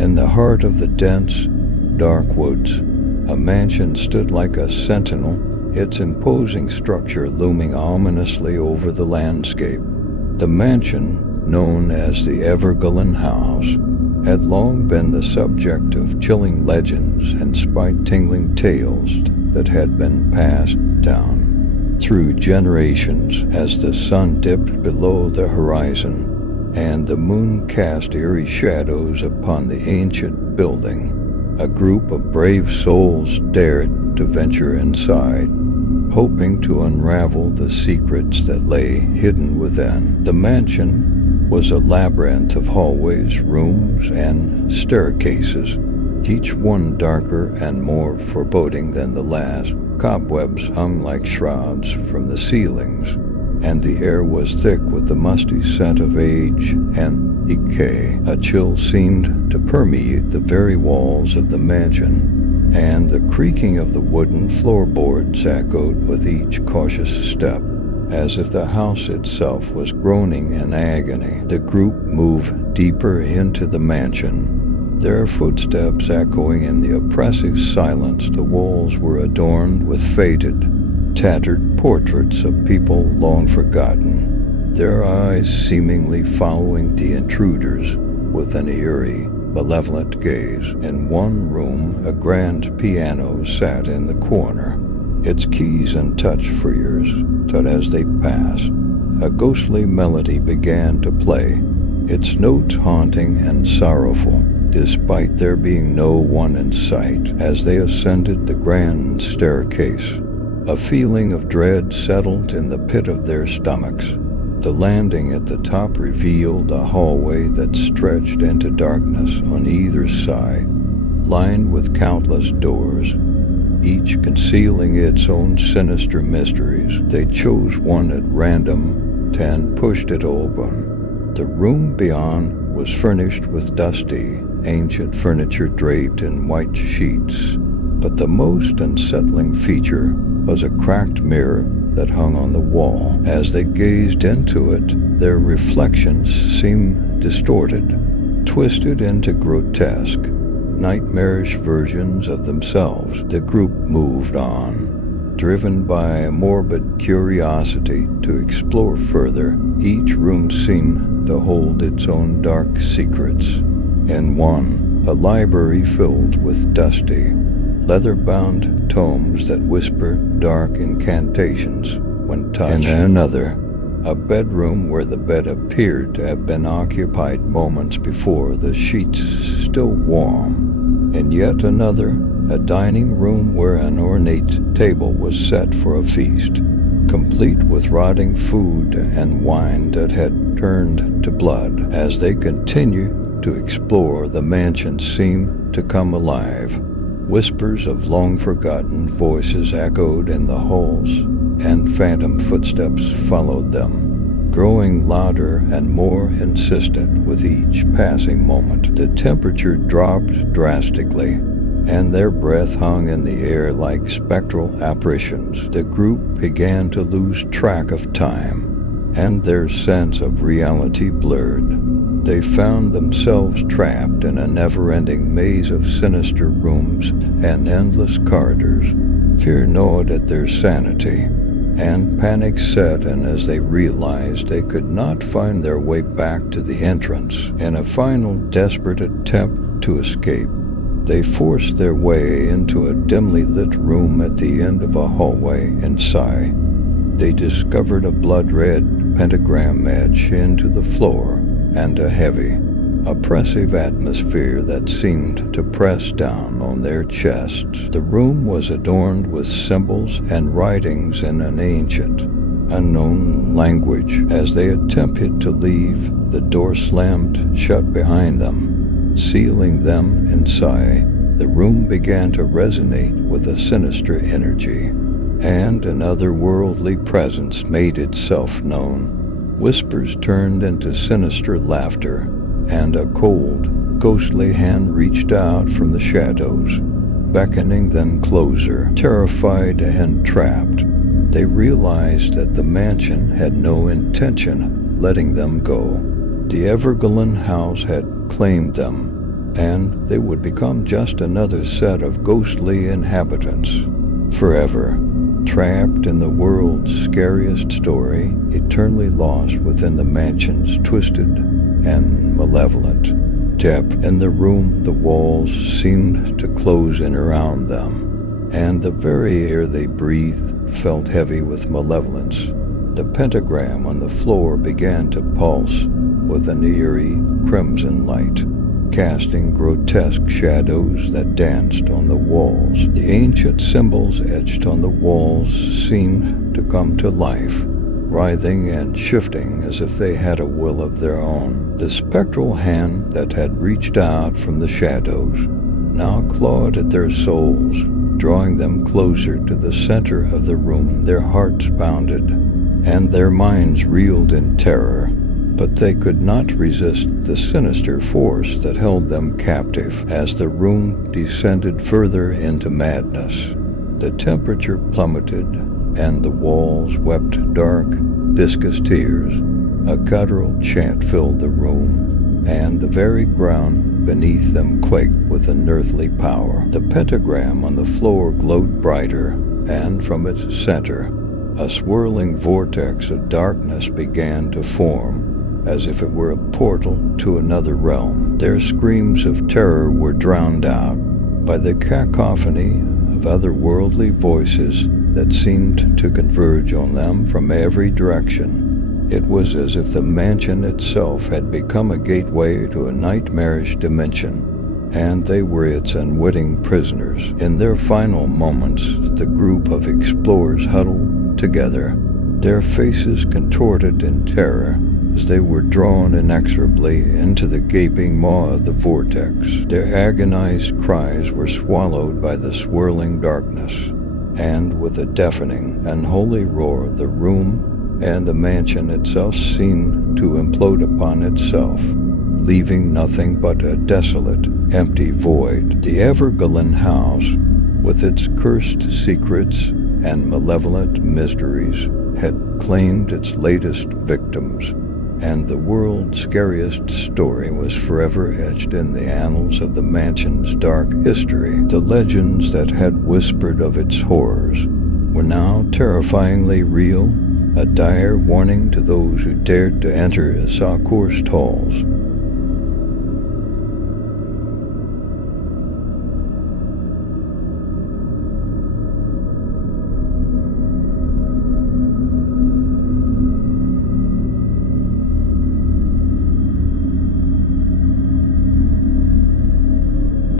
In the heart of the dense, dark woods, a mansion stood like a sentinel, its imposing structure looming ominously over the landscape. The mansion, known as the Everglen House, had long been the subject of chilling legends and spine-tingling tales that had been passed down through generations as the sun dipped below the horizon and the moon cast eerie shadows upon the ancient building. A group of brave souls dared to venture inside, hoping to unravel the secrets that lay hidden within. The mansion was a labyrinth of hallways, rooms, and staircases, each one darker and more foreboding than the last. Cobwebs hung like shrouds from the ceilings, and the air was thick with the musty scent of age and decay. A chill seemed to permeate the very walls of the mansion, and the creaking of the wooden floorboards echoed with each cautious step, as if the house itself was groaning in agony. The group moved deeper into the mansion, their footsteps echoing in the oppressive silence. The walls were adorned with faded, tattered portraits of people long forgotten, their eyes seemingly following the intruders with an eerie, malevolent gaze. In one room, a grand piano sat in the corner, its keys untouched for years, but as they passed, a ghostly melody began to play, its notes haunting and sorrowful, despite there being no one in sight. As they ascended the grand staircase, a feeling of dread settled in the pit of their stomachs. The landing at the top revealed a hallway that stretched into darkness on either side, lined with countless doors, each concealing its own sinister mysteries. They chose one at random and pushed it open. The room beyond was furnished with dusty, ancient furniture draped in white sheets, but the most unsettling feature was a cracked mirror that hung on the wall. As they gazed into it, their reflections seemed distorted, twisted into grotesque, nightmarish versions of themselves. The group moved on, driven by a morbid curiosity to explore further. Each room seemed to hold its own dark secrets. In one, a library filled with dusty, leather-bound tomes that whisper dark incantations when touched. In another, a bedroom where the bed appeared to have been occupied moments before, the sheets still warm. In yet another, a dining room where an ornate table was set for a feast, complete with rotting food and wine that had turned to blood. As they continued to explore, the mansion seemed to come alive. Whispers of long-forgotten voices echoed in the halls, and phantom footsteps followed them, growing louder and more insistent with each passing moment. The temperature dropped drastically, and their breath hung in the air like spectral apparitions. The group began to lose track of time, and their sense of reality blurred. They found themselves trapped in a never-ending maze of sinister rooms and endless corridors. Fear gnawed at their sanity, and panic set in as they realized they could not find their way back to the entrance. In a final desperate attempt to escape, they forced their way into a dimly lit room at the end of a hallway. Inside, they discovered a blood-red pentagram etched into the floor, and a heavy, oppressive atmosphere that seemed to press down on their chests. The room was adorned with symbols and writings in an ancient, unknown language. As they attempted to leave, the door slammed shut behind them, sealing them inside. The room began to resonate with a sinister energy, and an otherworldly presence made itself known. Whispers turned into sinister laughter, and a cold, ghostly hand reached out from the shadows, beckoning them closer. Terrified and trapped, they realized that the mansion had no intention of letting them go. The Everglen House had claimed them, and they would become just another set of ghostly inhabitants, forever trapped in the world's scariest story, eternally lost within the mansion's twisted and malevolent depth. In the room, the walls seemed to close in around them, and the very air they breathed felt heavy with malevolence. The pentagram on the floor began to pulse with an eerie crimson light, casting grotesque shadows that danced on the walls. The ancient symbols etched on the walls seemed to come to life, writhing and shifting as if they had a will of their own. The spectral hand that had reached out from the shadows now clawed at their souls, drawing them closer to the center of the room. Their hearts pounded, and their minds reeled in terror. But they could not resist the sinister force that held them captive. As the room descended further into madness, the temperature plummeted, and the walls wept dark, viscous tears. A guttural chant filled the room, and the very ground beneath them quaked with unearthly power. The pentagram on the floor glowed brighter, and from its center, a swirling vortex of darkness began to form, as if it were a portal to another realm. Their screams of terror were drowned out by the cacophony of otherworldly voices that seemed to converge on them from every direction. It was as if the mansion itself had become a gateway to a nightmarish dimension, and they were its unwitting prisoners. In their final moments, the group of explorers huddled together, their faces contorted in terror, as they were drawn inexorably into the gaping maw of the vortex. Their agonized cries were swallowed by the swirling darkness, and with a deafening, unholy roar, the room and the mansion itself seemed to implode upon itself, leaving nothing but a desolate, empty void. The Everglen House, with its cursed secrets and malevolent mysteries, had claimed its latest victims, and the world's scariest story was forever etched in the annals of the mansion's dark history. The legends that had whispered of its horrors were now terrifyingly real, a dire warning to those who dared to enter its cursed halls.